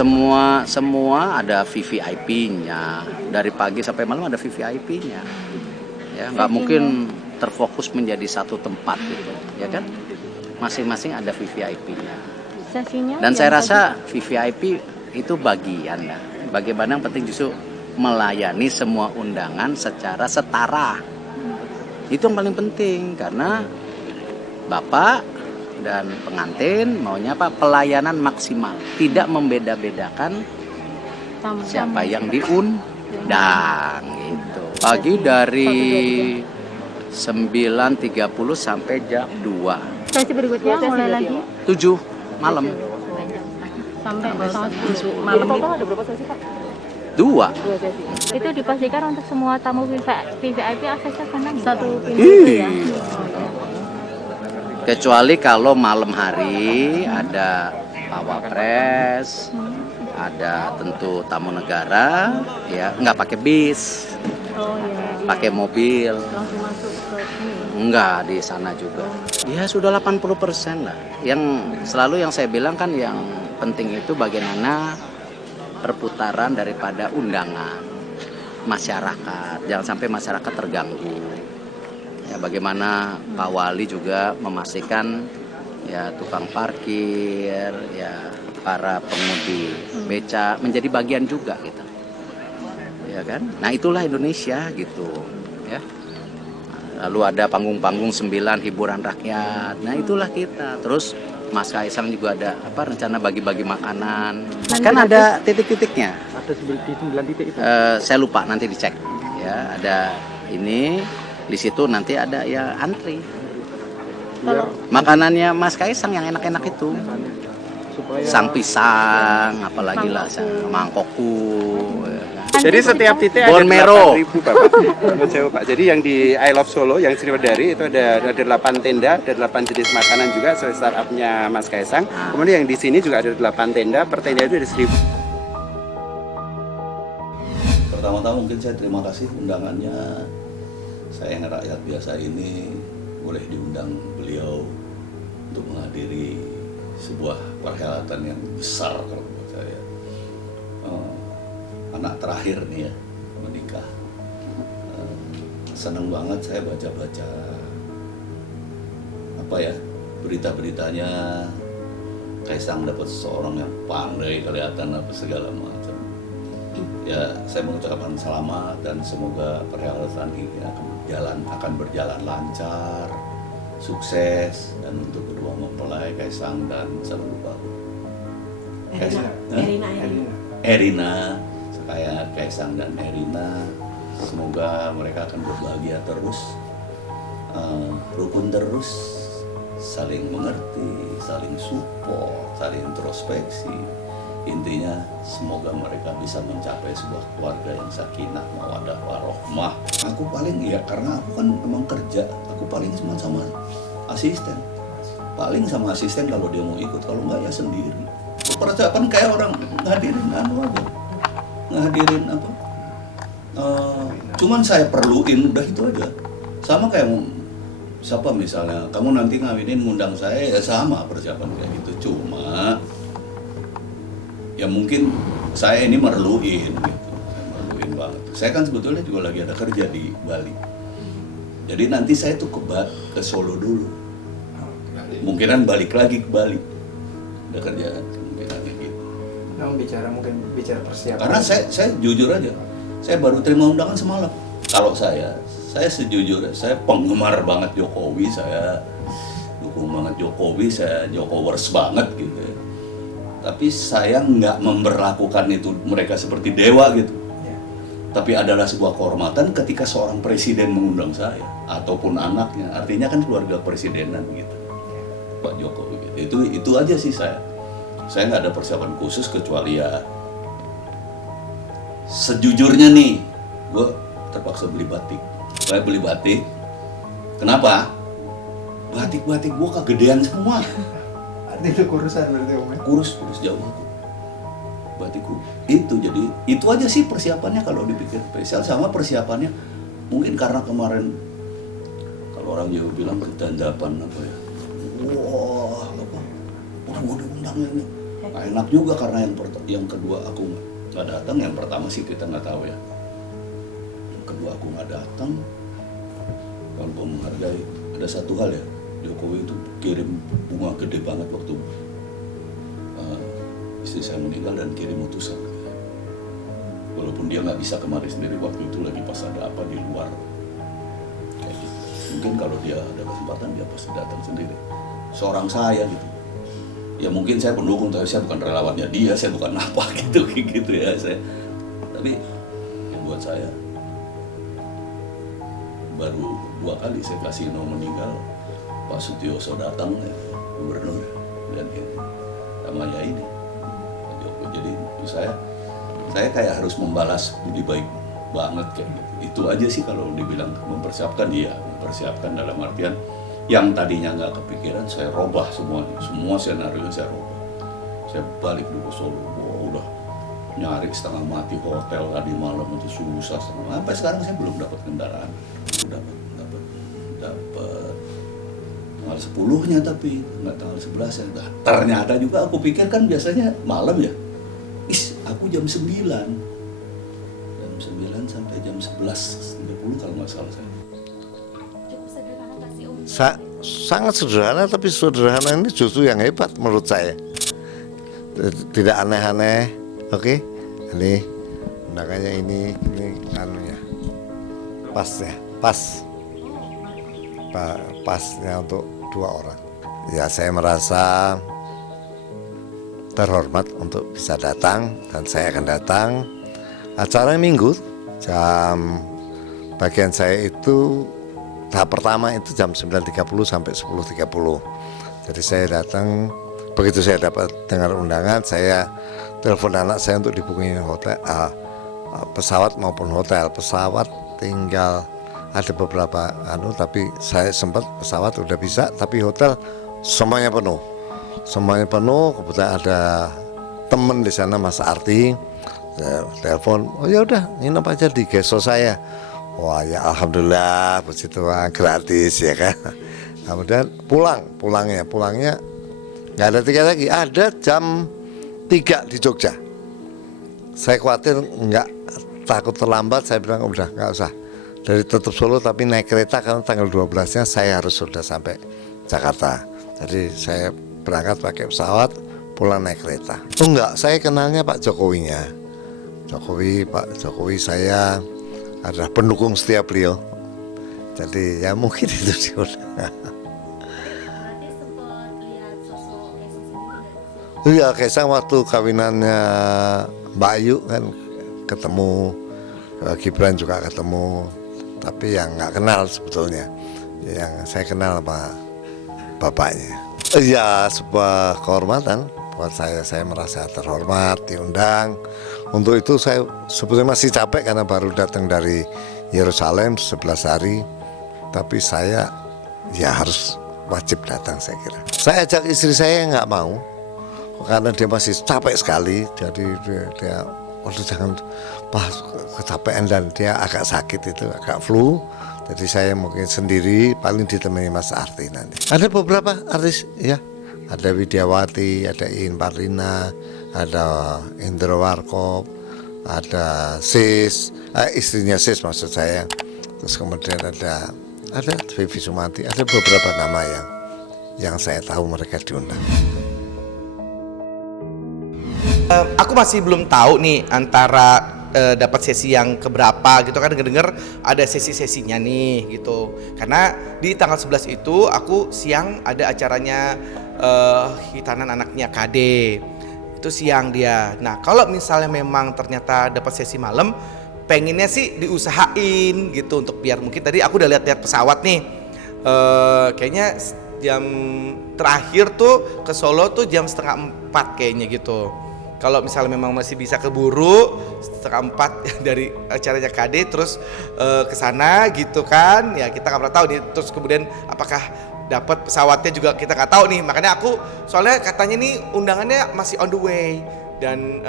semua ada VVIP-nya. Dari pagi sampai malam ada VVIP-nya. Ya, nggak mungkin terfokus menjadi satu tempat gitu, ya kan? Masing-masing ada VVIP-nya. Dan saya rasa VVIP itu bagian lah. Bagaimana yang penting justru melayani semua undangan secara setara. Itu yang paling penting karena Bapak dan pengantin maunya apa? Pelayanan maksimal, tidak membeda-bedakan siapa yang diundang gitu. Pagi dari 9.30 sampai jam 2. Sesi berikutnya mulai lagi 7 malam. Sampai malam. Total ada berapa sesi, Pak? 2. Itu dipastikan untuk semua tamu VVIP aksesnya karena satu pintu Iya. ya. Kecuali kalau malam hari ada Pak Wapres, ada tentu tamu negara, ya nggak pakai bis, Oh iya. pakai mobil, Langsung masuk ke sini. nggak di sana juga. Ya sudah 80% lah. Yang selalu yang saya bilang kan yang penting itu bagaimana perputaran daripada undangan masyarakat, jangan sampai masyarakat terganggu. Ya, bagaimana Pak Wali juga memastikan ya tukang parkir, ya para pengemudi beca menjadi bagian juga gitu. Ya kan? Nah, itulah Indonesia gitu, ya. Lalu ada panggung-panggung 9 hiburan rakyat. Nah, itulah kita. Terus Mas Kaisang juga ada rencana bagi-bagi makanan. Kan ada titik-titiknya. Ada 9 titik itu. Saya lupa, nanti dicek. Ya, ada ini di situ nanti ada ya antri. Makanannya Mas Kaisang yang enak-enak itu. Supaya Sang pisang, apalagi lah mangkoku. Ya. Jadi setiap titik Bon ada Mero. 8.000 Bapak. Menjawab Pak. Jadi yang di I Love Solo yang Sriwedari itu ada 8 tenda, ada 8 jenis makanan juga sesuai startupnya Mas Kaisang. Kemudian yang di sini juga ada 8 tenda, per tenda itu ada 1.000. Pertama-tama mungkin saya terima kasih undangannya. Saya yang rakyat biasa ini boleh diundang beliau untuk menghadiri sebuah perhelatan yang besar kalau buat saya. Anak terakhir nih ya menikah. Senang banget saya baca-baca berita-beritanya. Kaisang dapat seseorang yang pandai kelihatan apa segala macam. Ya, saya mengucapkan selamat dan semoga perhelatan ini akan berjalan lancar, sukses, dan untuk kedua mempelai Kaisang dan calon baru. Erina, kayak Kaisang dan Erina, semoga mereka akan berbahagia terus, rukun terus, saling mengerti, saling support, saling introspeksi. Intinya semoga mereka bisa mencapai sebuah keluarga yang sakinah, mawaddah, warohmah. Aku paling karena aku kan memang kerja, aku paling cuma sama asisten. Paling sama asisten kalau dia mau ikut, kalau enggak ya sendiri. Persiapan kayak orang ngadirin aja. Ngadirin apa? Cuman saya perluin udah itu aja. Sama kayak siapa misalnya, kamu nanti ngawinin ngundang saya ya sama persiapan kayak gitu. Cuma ya mungkin saya ini merluin gitu. Saya merluin banget. Saya kan sebetulnya juga lagi ada kerja di Bali. Jadi nanti saya tuh ke Solo dulu. Mungkinan balik lagi ke Bali. Ada kerjaan kemungkinannya gitu. Mungkin bicara persiapan. Karena saya jujur aja, saya baru terima undangan semalam. Kalau saya sejujurnya, saya penggemar banget Jokowi, saya dukung banget Jokowi, saya Jokowers banget gitu ya. Tapi saya nggak memperlakukan itu mereka seperti dewa gitu. Ya. Tapi adalah sebuah kehormatan ketika seorang presiden mengundang saya ataupun anaknya. Artinya kan keluarga presidenan gitu. Pak Jokowi gitu. Itu aja sih saya. Saya nggak ada persiapan khusus kecuali ya sejujurnya nih, gue terpaksa beli batik. Saya beli batik. Kenapa? Batik-batik gue kegedean semua. Itu kurusan berarti Om. Kurus jauh aku. Batikku itu, jadi itu aja sih persiapannya kalau dipikir spesial. Sama persiapannya mungkin karena kemarin kalau orang Jawa bilang berdandapan apa ya, wah apa orang mau diundang ini Nggak enak juga karena yang kedua aku nggak datang, yang pertama sih kita nggak tahu ya. Yang kedua aku nggak datang, kalau menghargai. Ada satu hal ya, Jokowi itu kirim bunga gede banget waktu istri saya meninggal dan kirim utusan. Walaupun dia nggak bisa kemari sendiri waktu itu lagi pas ada apa di luar. Kayak gitu. Mungkin kalau dia ada kesempatan dia pasti datang sendiri. Seorang saya gitu. Ya mungkin saya pendukung, tapi saya bukan relawannya dia, saya bukan apa gitu ya saya. Tapi yang buat saya baru 2 kali saya kasih meninggal, Pak Sutioso datang ya, gubernur dan ini namanya ini Pak Joko. Jadi saya kayak harus membalas budi baik banget kayak gitu. Itu aja sih kalau dibilang mempersiapkan, iya mempersiapkan dalam artian yang tadinya nggak kepikiran saya robah semua senario saya robah. Saya balik dulu ke Solo, udah nyari setengah mati hotel tadi malam itu susah sampai sekarang saya belum dapat kendaraan. Dapat tanggal 10-nya tapi nggak tanggal 11-nya. Ternyata juga aku pikir kan biasanya malam ya. Aku jam 9 sampai jam 11.30 kalau nggak salah saya. Sangat sederhana, tapi sederhana ini justru yang hebat menurut saya. Tidak aneh-aneh, oke? Ini undangannya ini anunya pasnya, pasnya untuk 2 orang. Ya saya merasa terhormat untuk bisa datang dan saya akan datang. Acaranya Minggu, bagian saya itu tahap pertama itu jam 9.30 sampai 10.30. Jadi saya datang, begitu saya dapat dengar undangan, saya telepon anak saya untuk dibooking hotel, pesawat maupun hotel. Pesawat tinggal ada beberapa tapi saya sempat pesawat udah bisa, tapi hotel semuanya penuh. Kebetulan ada temen di sana Mas Arti, saya telepon, oh ya udah nginep aja di geso saya. Wah ya alhamdulillah, puji Tuhan, gratis ya kan. Kemudian pulangnya nggak ada tiket lagi, ada jam 3 di Jogja. Saya khawatir takut terlambat, saya bilang udah nggak usah. Dari tetap Solo tapi naik kereta karena tanggal 12-nya saya harus sudah sampai Jakarta. Jadi saya berangkat pakai pesawat, pulang naik kereta. Oh enggak, saya kenalnya Pak Jokowinya. Pak Jokowi saya adalah pendukung setia beliau. Jadi ya mungkin itu sih udah. Iya, Kaisang waktu kawinannya Mbak Ayu kan ketemu, Gibran juga ketemu, tapi yang nggak kenal sebetulnya. Yang saya kenal sama bapaknya. Iya, sebuah kehormatan buat saya merasa terhormat, diundang. Untuk itu saya sebetulnya masih capek karena baru datang dari Yerusalem 11 hari. Tapi saya ya harus wajib datang saya kira. Saya ajak istri saya nggak mau karena dia masih capek sekali. Jadi dia jangan kecapean dan dia agak sakit itu, agak flu. Jadi saya mungkin sendiri, paling ditemani Mas Arti nanti. Ada beberapa artis ya. Ada Widiawati, ada Iin Parlina, ada Indro Warkop, ada Sis, istrinya Sis maksud saya. Terus kemudian ada Vivi Sumati, ada beberapa nama yang saya tahu mereka diundang. Aku masih belum tahu nih antara dapat sesi yang keberapa gitu kan, denger ada sesi-sesinya nih gitu. Karena di tanggal 11 itu aku siang ada acaranya hitanan anaknya KD. Itu siang dia. Nah, kalau misalnya memang ternyata dapat sesi malam, pengennya sih diusahain gitu untuk biar mungkin tadi aku udah lihat-lihat pesawat nih. Kayaknya jam terakhir tuh ke Solo tuh jam 3:30 kayaknya gitu. Kalau misalnya memang masih bisa keburu 3:30 dari acaranya KD terus ke sana gitu kan, ya kita nggak pernah tahu nih. Terus kemudian apakah dapat pesawatnya juga kita nggak tahu nih. Makanya aku soalnya katanya nih undangannya masih on the way dan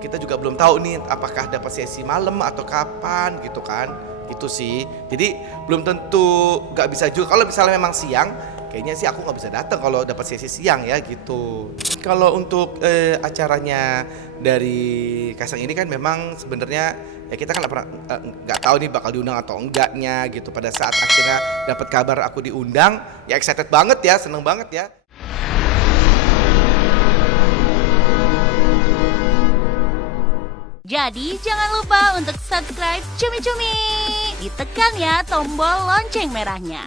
kita juga belum tahu nih apakah dapat sesi malam atau kapan gitu kan. Itu sih. Jadi belum tentu nggak bisa juga. Kalau misalnya memang siang kayaknya sih aku nggak bisa datang kalau dapat sesi siang ya gitu. Kalau untuk acaranya dari Kaisang ini kan memang sebenarnya ya kita kan nggak tahu nih bakal diundang atau enggaknya gitu. Pada saat akhirnya dapat kabar aku diundang, ya excited banget ya, seneng banget ya. Jadi jangan lupa untuk subscribe Cumi Cumi. Ditekan ya tombol lonceng merahnya.